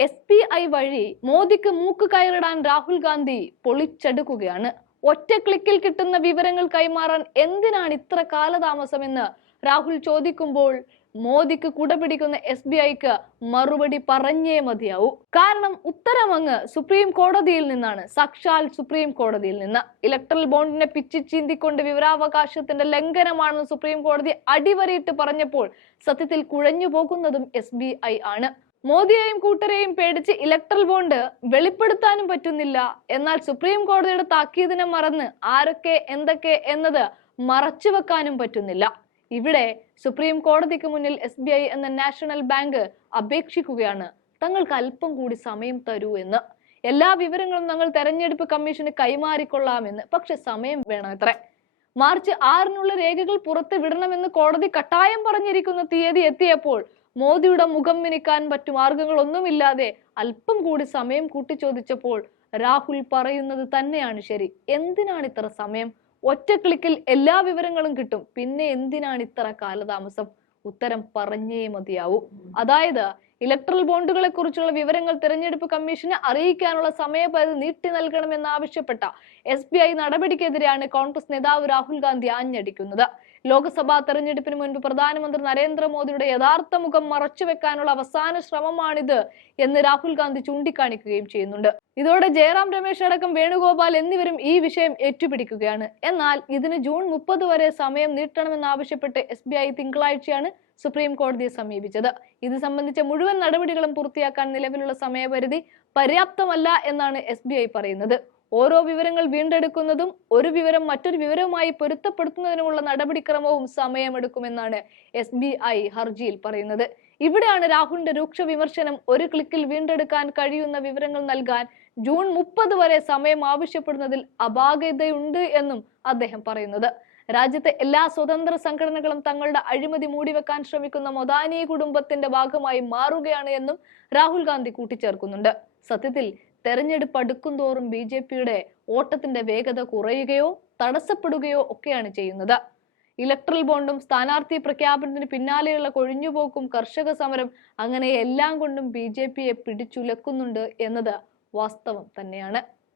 SBI വഴി മോദിക്ക് മൂക്ക് കയറിടാൻ രാഹുൽ ഗാന്ധി പൊളിച്ചെടുക്കുകയാണ്. ഒറ്റ ക്ലിക്കിൽ കിട്ടുന്ന വിവരങ്ങൾ കൈമാറാൻ എന്തിനാണ് ഇത്ര കാലതാമസമെന്ന് രാഹുൽ ചോദിക്കുമ്പോൾ മോദിക്ക് കുടപിടിക്കുന്ന SBIക്ക് മറുപടി പറഞ്ഞേ മതിയാവൂ. കാരണം ഉത്തരം അങ്ങ് സുപ്രീം കോടതിയിൽ നിന്നാണ്, സാക്ഷാൽ സുപ്രീം കോടതിയിൽ നിന്ന്. ഇലക്ട്രൽ ബോണ്ടിനെ പിച്ചി ചീന്തിക്കൊണ്ട് വിവരാവകാശത്തിന്റെ ലംഘനമാണെന്ന് സുപ്രീം കോടതി അടിവരയിട്ട് പറഞ്ഞപ്പോൾ സത്യത്തിൽ കുഴഞ്ഞു പോകുന്നതും SBI ആണ്. മോദിയെയും കൂട്ടരെയും പേടിച്ച് ഇലക്ട്രൽ ബോണ്ട് വെളിപ്പെടുത്താനും പറ്റുന്നില്ല. എന്നാൽ സുപ്രീം കോടതിയുടെ താക്കീതിനെ മറന്ന് ആരൊക്കെ എന്തൊക്കെ എന്നത് മറച്ചു വെക്കാനും പറ്റുന്നില്ല. ഇവിടെ സുപ്രീം കോടതിക്ക് മുന്നിൽ SBI എന്ന നാഷണൽ ബാങ്ക് അപേക്ഷിക്കുകയാണ്, തങ്ങൾക്ക് അല്പം കൂടി സമയം തരൂ എന്ന്. എല്ലാ വിവരങ്ങളും ഞങ്ങൾ തെരഞ്ഞെടുപ്പ് കമ്മീഷന് കൈമാറിക്കൊള്ളാമെന്ന്. പക്ഷെ സമയം വേണമത്രേ. മാർച്ച് 6-നുള്ള രേഖകൾ പുറത്ത് വിടണമെന്ന് കോടതി കട്ടായം പറഞ്ഞിരിക്കുന്ന തീയതി എത്തിയപ്പോൾ മോദിയുടെ മുഖം മിനുക്കാൻ മറ്റു മാർഗങ്ങളൊന്നുമില്ലാതെ അല്പം കൂടി സമയം കൂട്ടിച്ചോദിച്ചപ്പോൾ രാഹുൽ പറയുന്നത് തന്നെയാണ് ശരി. എന്തിനാണ് ഇത്ര സമയം? ഒറ്റ ക്ലിക്കിൽ എല്ലാ വിവരങ്ങളും കിട്ടും, പിന്നെ എന്തിനാണ് ഇത്ര കാലതാമസം? ഉത്തരം പറഞ്ഞേ മതിയാവൂ. അതായത് ഇലക്ട്രൽ ബോണ്ടുകളെ കുറിച്ചുള്ള വിവരങ്ങൾ തെരഞ്ഞെടുപ്പ് കമ്മീഷനെ അറിയിക്കാനുള്ള സമയപരിധി നീട്ടി നൽകണമെന്നാവശ്യപ്പെട്ട SBI നടപടിക്കെതിരെയാണ് കോൺഗ്രസ് നേതാവ് രാഹുൽ ഗാന്ധി ആഞ്ഞടിക്കുന്നത്. ലോക്സഭാ തെരഞ്ഞെടുപ്പിന് മുൻപ് പ്രധാനമന്ത്രി നരേന്ദ്രമോദിയുടെ യഥാർത്ഥ മുഖം മറച്ചുവെക്കാനുള്ള അവസാന ശ്രമമാണിത് എന്ന് രാഹുൽ ഗാന്ധി ചൂണ്ടിക്കാണിക്കുകയും ചെയ്യുന്നുണ്ട്. ഇതോടെ ജയറാം രമേശ് അടക്കം വേണുഗോപാൽ എന്നിവരും ഈ വിഷയം ഏറ്റുപിടിക്കുകയാണ്. എന്നാൽ ഇതിന് ജൂൺ 30 വരെ സമയം നീട്ടണമെന്നാവശ്യപ്പെട്ട് SBI തിങ്കളാഴ്ചയാണ് സുപ്രീം കോടതിയെ സമീപിച്ചത്. ഇത് സംബന്ധിച്ച മുഴുവൻ നടപടികളും പൂർത്തിയാക്കാൻ നിലവിലുള്ള സമയപരിധി പര്യാപ്തമല്ല എന്നാണ് SBI പറയുന്നത്. ഓരോ വിവരങ്ങൾ വീണ്ടെടുക്കുന്നതും ഒരു വിവരം മറ്റൊരു വിവരവുമായി പൊരുത്തപ്പെടുത്തുന്നതിനുമുള്ള നടപടിക്രമവും സമയമെടുക്കുമെന്നാണ് SBI ഹർജിയിൽ പറയുന്നത്. ഇവിടെയാണ് രാഹുലിന്റെ രൂക്ഷ വിമർശനം. ഒരു ക്ലിക്കിൽ വീണ്ടെടുക്കാൻ കഴിയുന്ന വിവരങ്ങൾ നൽകാൻ ജൂൺ 30 വരെ സമയം ആവശ്യപ്പെടുന്നതിൽ അപാകതയുണ്ട് എന്നും അദ്ദേഹം പറയുന്നത്. രാജ്യത്തെ എല്ലാ സ്വതന്ത്ര സംഘടനകളും തങ്ങളുടെ അഴിമതി മൂടിവെക്കാൻ ശ്രമിക്കുന്ന മൊദാനി കുടുംബത്തിന്റെ ഭാഗമായി മാറുകയാണ് എന്നും രാഹുൽ ഗാന്ധി കൂട്ടിച്ചേർക്കുന്നുണ്ട്. സത്യത്തിൽ തെരഞ്ഞെടുപ്പ് അടുക്കുംതോറും BJPയുടെ ഓട്ടത്തിന്റെ വേഗത കുറയുകയോ തടസ്സപ്പെടുകയോ ഒക്കെയാണ് ചെയ്യുന്നത്. ഇലക്ട്രൽ ബോണ്ടും സ്ഥാനാർത്ഥി പ്രഖ്യാപനത്തിന് പിന്നാലെയുള്ള കൊഴിഞ്ഞുപോക്കും കർഷക സമരം അങ്ങനെ എല്ലാം കൊണ്ടും BJPയെ പിടിച്ചുലക്കുന്നുണ്ട് എന്നത് വാസ്തവം തന്നെയാണ്.